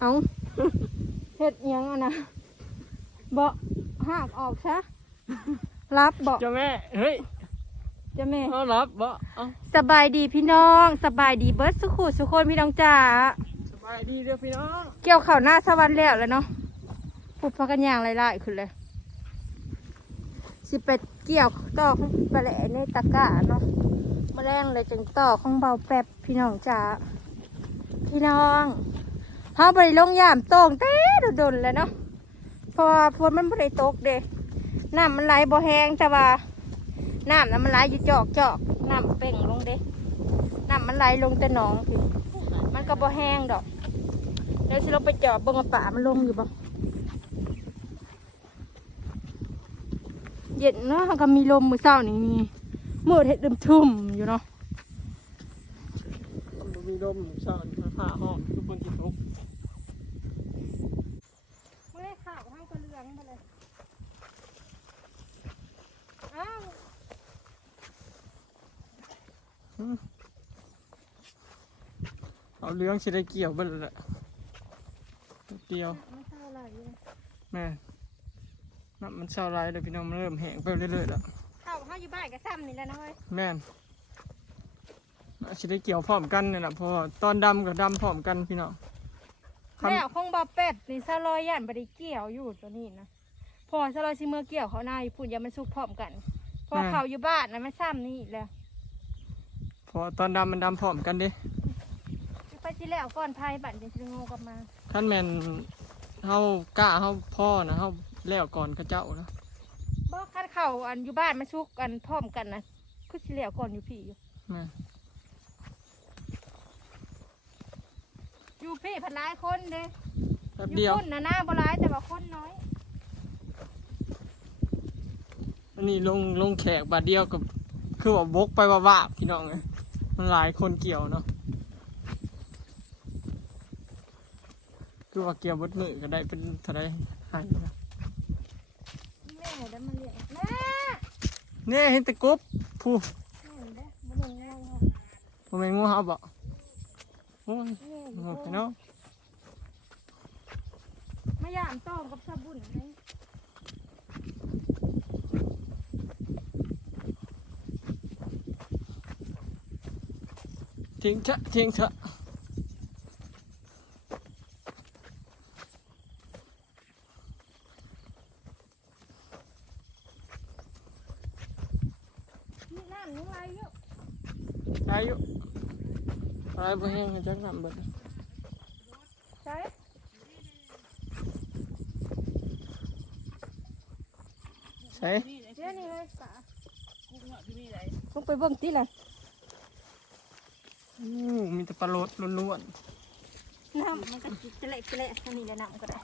เอาเฮ็ดหยังอะนะบ่หากออกซะรับบ่เจ้าแม่ เฮ้ยจะแม่เอารับบ่เอาสบายดีพี่น้อง สบายดีเบิร์ดสุขุสุคนพี่น้องจ๋าสบายดีเด้อพี่น้องเกี่ยวข่าวหน้าสวรรค์แล้วแล้วเนาะปุบพากันย่างไล่ๆขึ้นเลยสิไปเกี่ยวต่อของปลาแหล่ในตะกร้าเนาะแมาแรงเลยจึงต่อของเบาแป๊บพี่น้องจ๋าพี่น้อง เฮาบริลงยามต่งเต้โดนๆแล้วเนาะเพราะว่าฝนมันบ่ได้ตกเด้น้ำมันไหลบ่แห้งแต่ว่าน้ำน่ะมันไหลอยู่จอกจอกน้ำเป่งลงเด้น้ำมันไหลลงแต่หนองพี่มันก็บ่แห้งดอกเดี๋ยวสิลงไปจอบเบิ่งว่าป่ามันลงอยู่บ่เย็นเนาะก็มีลมมือเศร้านี่มีมืดเห็ดดมทุ่มอยู่เนาะ มันมีลมเช้านี่ฟ้าห้องทุกคนสิตกไม่ได้ข่าวห้างกระเลืองไปเลยอ้าวเอาเรื่องสิได้เกี่ยวเบิ่นแหละเดียวไม่เท่าไหร่เลยแม่น้ำมันเช้าไรเลยพี่น้องมันเริ่มแห้งไปเรื่อยๆแล้วข่าวห้าอยู่บ้านกับซ้ำนี่แหละนะเว้ยแม่นน่า สิได้เกี่ยวพร้อมกันนี่แหละเพอตอนดำกับดำพร้อมกันพี่น้องคำแล้วคงบอเป็ดนี่ซาลอยย่านบไดิเกี่ยวอยู่ตัวนี้นะพอซาลอยซิเมื่อเกี่ยวเขาหน้าญี่ปุ่นอย่ามันสุกพร้อมกัน พอเขาอยู่บ้านนะมันซ้ำนี่แหล้วพอตอนดำมันดำพร้อมกันเดิไปสิแล้วก่อนพายบัตรจะชิโงกลับมาท่านแมนเฮากล้าเฮาพ่อนะเฮาแล้วก่อนเขาเจ้านะบอกคันเขาอันอยู่บ้านมันสุกกันพร้อมกันนะคือสิแล้วก่อนอยู่พี่อยู่แม่ อยู่พี่พันหลายคนเด้แป๊บอยู่เดียวคนนะหน้าบ่ร้ายแต่ว่าคนน้อย อันนี้ลงลงแขกบาทเดียวกับ คือว่าบกไปว่าว่าพี่น้องเลยมันหลายคนเกี่ยวเนาะคือว่าเกี่ยวเบดมือก็ได้เป็นเท่าไรหายนะแม่เด้อมันเรียกแม่เนี่ยเห็นแต่กบผู้แม่เด้อบ่มึงงงผมเป็นงูเห่าบ่ โอ้ยแม่โอ้พี่น้องมายามต้อมกับสบุนไหมทิ้งเถอะทิ้งเถอะ นี่น้ำนี่ไรเยอะ อายุ อะไรบ่แห้งให้จักน้ำเบิดใช่ใส่เดี๋ยวนี้เลยป่าลงไปเบิ่งติล่ะอู้มีแต่ปลาโลดล้วนน้ำมันก็จิจะเละจะเละอันนี้แหละน้ำก็ได้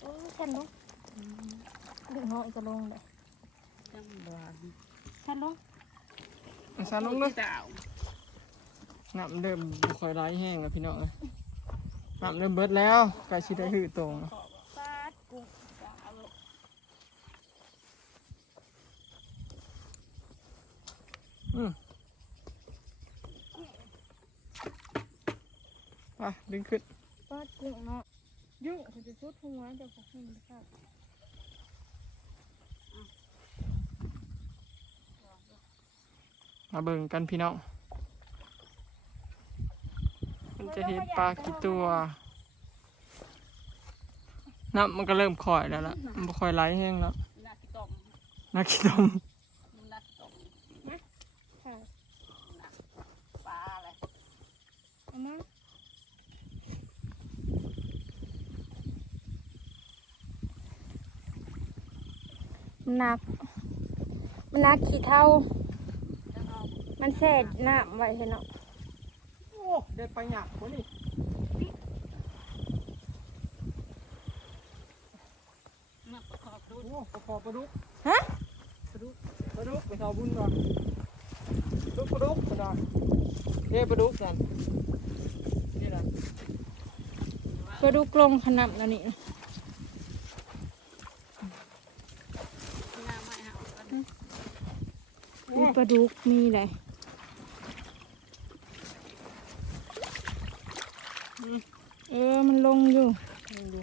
โอ้ยแค่นลงดึงห้อยก็ลงเลยแค่นลงๆเอาซาลงเนาะ น้ำเริ่มบ่ค่อยไหลแห้งแล้วพี่น้องเลยน้ำเริ่มเบิดแล้วใกล้สิได้หือตรงปาดกุ้งอืมอะดึงขึ้นปาดกุ้งเนาะยุ่งเขาจะชุดหัวเดี๋ยวเขาขึ้นไปครับมาเบิ่งกันพี่น้อง มันจะเห็นปลากี่ตัวน้ำมันก็เริ่มคอยแล้วล่ะ มันบ่คอยไหลแห้งแล้วนักขี้ตมค่ะปลาอะไรมามันหนัก มันนักขี้เท่า มันแช่น้ำไว้ใช่เนาะ โอ้ได้ไปหยักคนนี่มาประกอบดูโอ้ปลาคอปลาดุกฮะปลาดุกปลาดุกไปทอบุญก่อนปลาดุกปลาดุกปลาดุกเด้ปลาดุกกันนี่แหละปลาดุกลงขนาดนั้นนี่หน้าไม้ฮะมีปลาดุกมีอะไร อืม เออ มันลงอยู่นี่ดู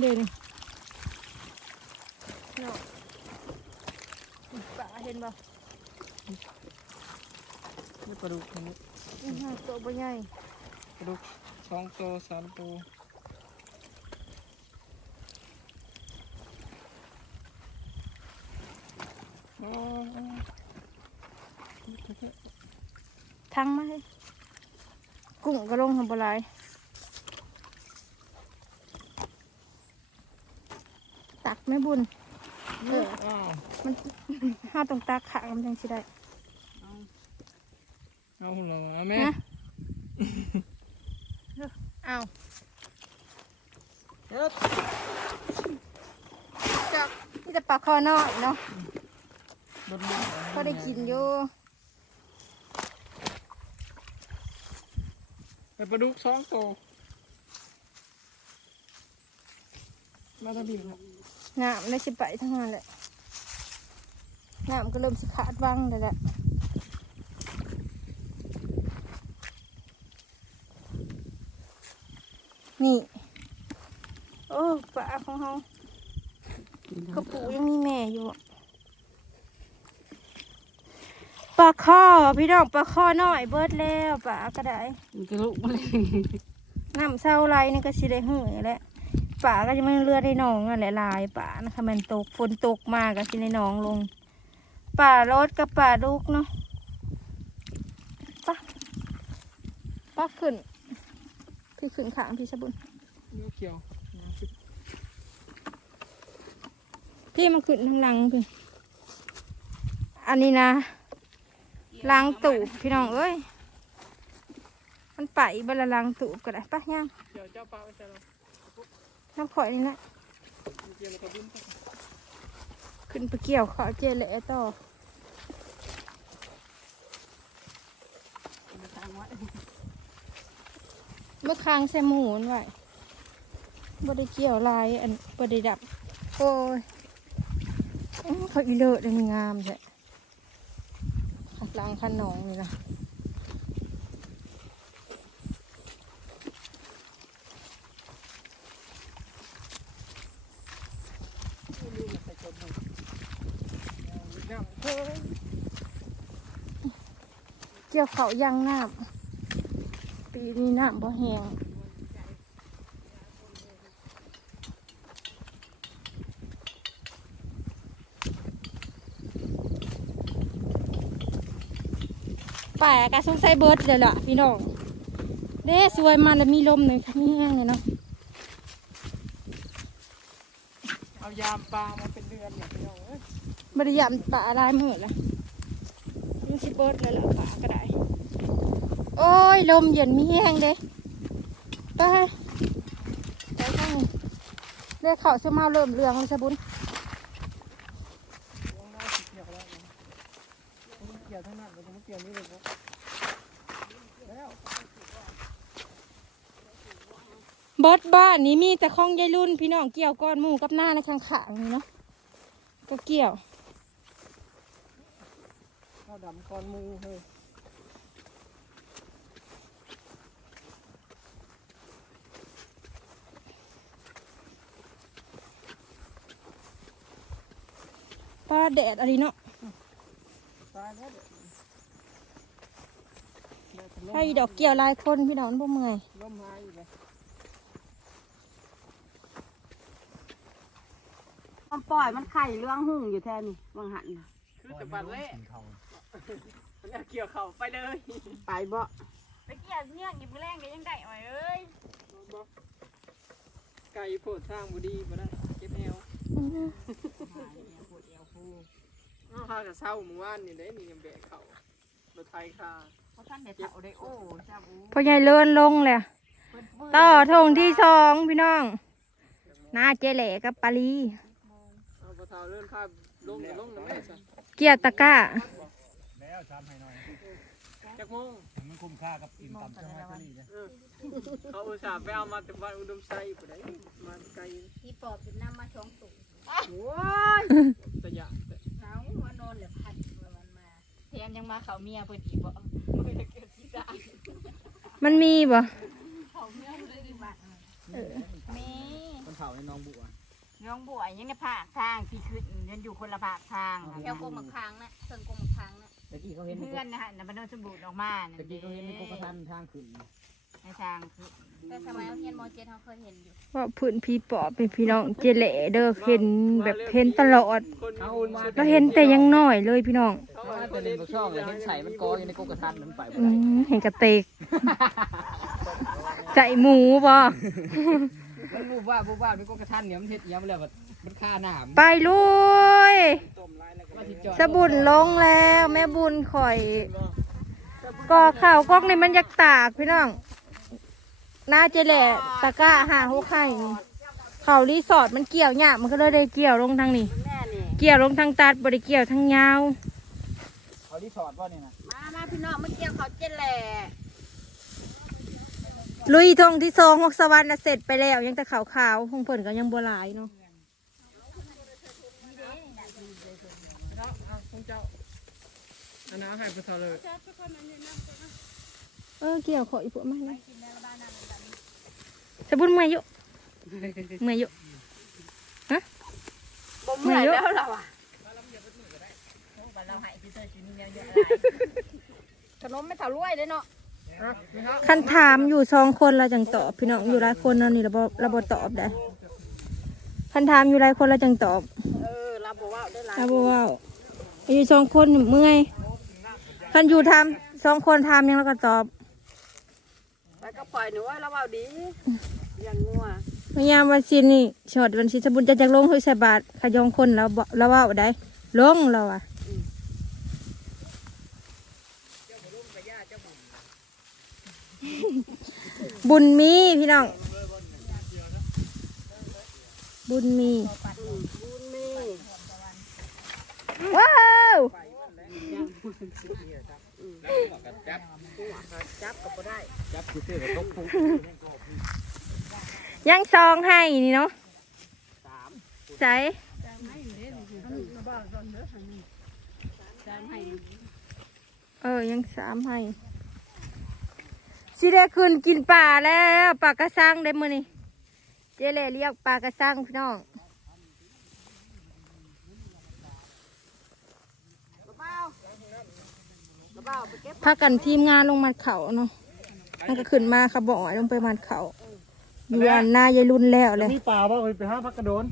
เด่นเนาะปลาเห็นบ่นี่ปลาดุกอันนี้อื้อหือตัวบ่ใหญ่ปลาดุกสองตัวสามตัวโอ้โอ้ทั้งมาให้กุ้งก็ลงทำบหลายตัก ไม่บุญเอออ้าวมันห้าตรงตักขางมันยังสิได้เอาเหรอแม่ฮะเอาจับนี่จะปลาคอน้อยเนาะบดมือก็ได้กินอยู่เป็นปลาดุกสองตัวมาทำบีบครับ น้ำได้สิไปทั้งนั้นแหละน้ำก็เริ่มสิขาดวังเลยแหละนี่ โอ้ปลาของเขากระปูยังมีแม่อยู่อะปลาข้อพี่น้องปลาข้อน้อยเบิดแล้วปลาก็ได้มันจะลุกมาเลยน้ำเศร้าไรนี่ก็สิได้หื้อแหละ ป่าก็จะไม่เลือดในหนองอะแหละลายป่านะคะมันตกฝนตกมากก็สิในหนองลง ป่ารถกับป่าลูกเนาะปะปะขึ้น พี่ขึ้นขางพี่ชะบุญเนื้อเขียวพี่มาขึ้นทางหลังพี่อันนี้นะล้างตูบพี่น้องเอ้ย มันไปบละล้างตูบก็ได้ปะย่างเดี๋ยวเจ้าปลาไปใส่เรา น้ำข่อยนี่นะเกี่ยวกับบุ้นขึ้นไปเกี่ยวเขาเจเละต่อเมื่อค้างใส่หมูนไว้บไดเกี่ยวลายอันบไดดับ โอ้ยอ๋อเขาอีเลิศเลยมีงามแท้ขัดล้างขันนองนี่นะ เกี่ยวเขายางน้ำปีนี้น้ำบ่แห้งป่ากะสงสัยเบิร์ดเลยล่ะพี่น้องเด้สวยมาแล้วมีลมหนึ่งมีแห้งเลยเนาะเอายามปลามา บริยามป่าลายมือละมันสิเบิร์ดเลยล่ะป่าก็ได้ โอ้ย ลมเย็นมีแห้งเด้ไปไปข้างนี้เรียกเขาจะมาเริ่มเรืองแล้วสะบุญวงหน้าสีเขียวแล้วนะมันเกี่ยวเท่านั้นมันเกี่ยวนี่เลยครับแล้วเบิร์ดบ้านนี้มีแต่ของยายรุ่นพี่น้องเกี่ยวก้อนหมูกับหน้าในข้างๆนี่เนาะก็เกี่ยวข้าว ดำก้อนหมูเฮ้ยปลาแดดอะไรเนาะตายแล้วเดี๋ยวเดี๋ยวจะล้มไอ้ดอกเกี่ยวหลายคนพี่น้องบ่เมื่อยล้มหายอีกเลยมันปล่อยมันไข่เรื่องหุ่งอยู่แทนนี่บางหันน่ะคือจะบัดเล่มั นจะเกี่ยวเข่าไปเลยไปบ่ไปเกี่ยวเนี่ยหยิบแรงก็ยังได้ไหมเอ้ยไก่โพดสร้างบุดีมาได้เก็บแอวพากับเศร้าเมื่อวานนี่ได้นี่ยังแบกเข่ารถไทยค่ะเขาท่านเด็ดเสาได้โอ้จ้าบูพอใหญ่เลินลงเลยต่อทงที่สองพี่น้องหน้าเจแหลกับปาลีเอาปลาเทาเลื่อนภาพลงลงนะแม่จ้ะเกี่ยวตะกร้า แล้วทำให้หน่อยจักโมงมันคุ้มค่ากับอิ่มตำจังหวัดนี้นะเออเขาอุตส่าห์ไปเอามาแต่บ้านอุดมไซผู้ใดมาไกลที่ปอบเป็นน้ำมาช่องตุ่ว้ายตะยะเท้ามานอนเหลือพันมันมาแทนยังมาเขาเมียเพิ่นอีกบ่มันจะเกิดที่ได้มันมีบ่เขาเมียเลยมีคนเผาในน้องบัวน้องบัวยังในภาคทางพี่ขึ้นยันอยู่คนละภาคทางแถวกรมค้างนะเพิ่งกรมค้างนะตะ กี้เขาเห็นในเพื่อนนะฮะน่ะมันโดนสมบูรณ์ออกมาตะกี้เขาเห็นในกุกทันทางขึ้นในทางคือแต่สมัยเราเรียนมเจ็ดเราเคยเห็นอยู่ว่าพื้นพี่ปอบเป็นพี่น้องเจเละเด้อเห็นแบบเห็นตลอดคนเขามาเราเห็นแต่ยังน้อยเลยพี่น้องเขามาแต่เล่นบักช่องเลยเห็นใส่มันกออยู่ในกุกทันมันไปบ่อืได้มเห็นกระเตกใส่หมูบ่มันบูบว่าบูบว่าในกุกทันเนี่ยมันเฮ็ดเหี้ยามแล้วแบบ มันฆ่าหนามไปลุยว่าสิจอดสะบุญลงแล้ว แม่บุญข่อยก่อข่าวกล้องนี่มันอยากตากพี่น้องน่าจะแหละตะกร้าหาหัวไข่นี่เขารีสอร์ทมันเกี่ยวเนี่ยมันก็เลยได้เกี่ยวลงทางนี้แม่นี่เกี่ยวลงทางตัดบริเกี่ยวทางยาว เขารีสอร์ทว่าเนี่ยนะมามาพี่น้องมาเกี่ยวเขาเจ็ดแหล่ลุยทงที่สองหกสวรรค์น่ะเสร็จไปแล้วยังแต่ขาวขาวๆคงเพิ่นก็ยังบัวลายเนาะ เอาของเจ้า อันนั้นเอาให้ไปทอเลยเออเกี่ยวขออีกพวกมาเลยสะบุญเมื่อยอยู่เมื่อยอยู่บ่เมื่อยแล้วเราอะขนมไม่เท่ารวยเลยเนาะอะนี่ครับคันถามอยู่สองคนเราจังตอบพี่น้องอยู่หลายคนเนาะนี่เราบ่เราบ่ตอบได้คันถามอยู่หลายคนเราจังตอบ เออเราบอกว่าได้หลายเราบ่เว้าอยู่สองคนเมื่อย คันอยู่ถามสองคนถามยังเราก็ตอบไปก็ปล่อยหนูว่าเราเอาดี อย่างงัวพยายามวันศิลนี่ช็อตวันศิลสะบุญจะจากลงเฮ้ยใส่บาทขยองคนเราบ่เราเว้าได้ลงเราอะบุญมีพี่น้อง บุญมีบุญมีว้าว จับก็บ่ได้จับคือกับตกปุ๊ยังซองให้นี่เนาะใส่เออยังสามให้สิได้คืนกินปลาแล้วปลากระซังได้มือนี่เจเล่เรียกปลากระซังพี่น้อง กระเป๋ากระเป๋าไปเก็บ พากันทีมงานลงมาเขาเนาะนั่นก็ขึ้นมาขับบ่อยลงไปมาเขาอยู่อันหน้ายายรุ่นแล้วเลยมีป่าบ่เคยไปหาพักกระโดน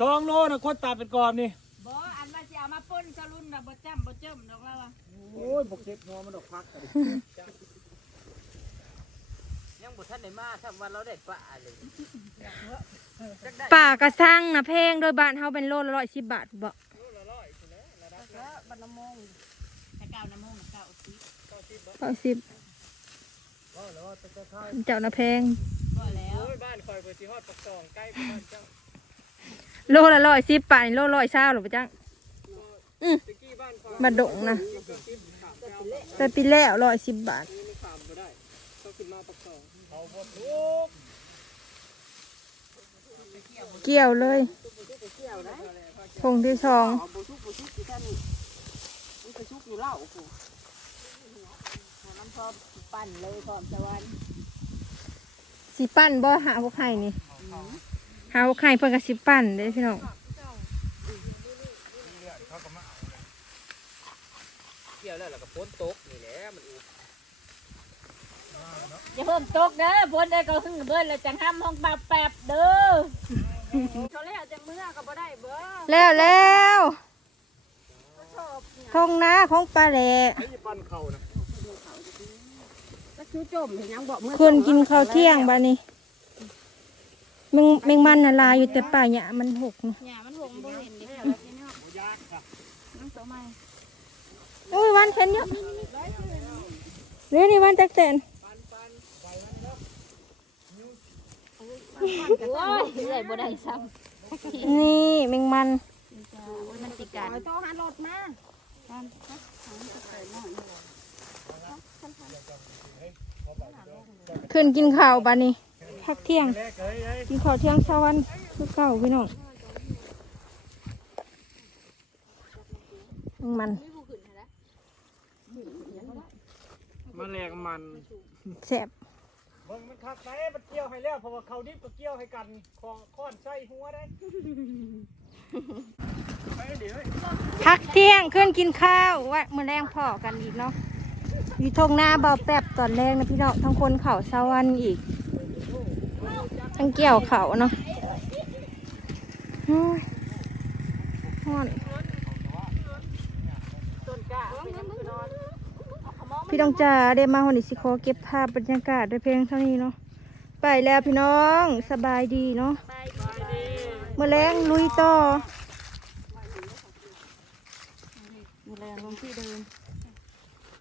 สองโลนะคนตาเป็นกรอบนี่บ่อันว่าสิเอามาป่นสรุ่นน่ะบ่จ้ำบ่เจิ้มดอกแล้วอะโอ้ยบกเจ็บหัวมันดอกพักกันดิยังบ่ทันได้มาถ้าวันเราได้ปลาเลยป่ากระซังนะแพงโดยบ้านเฮาเป็นโลละร้อยสิบบาทบ่ บันน้ำมงแต่เก้าน้ำมงเก้าสิบร้อยสิบเจ้านะแพงบ่แล้วโอ้ยบ้านคอยไปที่ฮอดปักซองใกล้บ้านเจ้าโลละร้อยสิบป่านโลร้อยเช้าหรือเปล่าจังตะกี้บ้านคอยมาดงนะแต่ปีแล้วร้อยสิบบาทนี่ขามไปได้ต้องขึ้นมาปักซองเขาบ่ทุก เกี่ยวเลยพงที่สองสีปั้นสิปั้นบ่หาพวกไข่นี่หาพวกไข่เพิ่นก็สิปั้นเด้พี่น้องเกี่ยวแล้วแล้วก็ฝนตกนี่แหละมันอุ อย่าเพิ่มตกเด้อพ้นได้ก็หึ่งเบิ้ลแล้วจังห้ามห้องปรับแปบเด้อเขาแล้วจังเมื่อก็บ่ได้เบ้อแล้วแล้วทงนาของปลาแหล่ไอ้ยี่ปั้นเข่านะก็ชูจมเห็นยังบอกเมื่อคนกินข้าวเที่ยงบานี้แมงแมงมันน่ะลายอยู่แต่ป่าหยามันหกเนาะหญ้ามันหงบ่เห็นดิน้องตัวใหม่โอ้ยวันฉันเยอะนี่นี่วันจักแตน โอ้ย ใส่บ่ได้ซ้นี่แมงมันำมันติดกันต้องหารถมาขึ้นกินข้าวบานี้พักเที่ยงแรกเอ้ยเอ้ยกินข้าวเที่ยงเช้าวันคือเก่าพี่น้องแมงมันมาแรงมันแซ่บ เบิ่งมันคักไหนมันเกี่ยวให้แล้วเพราะว่าเขาดิบก็เกี่ยวให้กันคอค้อนใส่หัวได้ไปเดี๋ยวพักเที่ยงขึ้นกินข้าวว่ามื้อแรงพอกันอีกเนาะอยู่ทงหน้าเบาแป๊บตอนแรกนะพี่น้องทั้งคนเขาเสาวันอีก ทั้งเกี่ยวเขาเนาะโอ้ยฮ้อน ต้นกล้าเป็นยังคือนอน พี่ต้ องจ่าได้มาวันนี้สิขอเก็บภาพบรรยากาศด้วยเพลงเท่านี้เนาะไปแล้วพี่น้องสบายดีเนาะเมื่อแรงลุยต่อมีแรงลงที่เดิม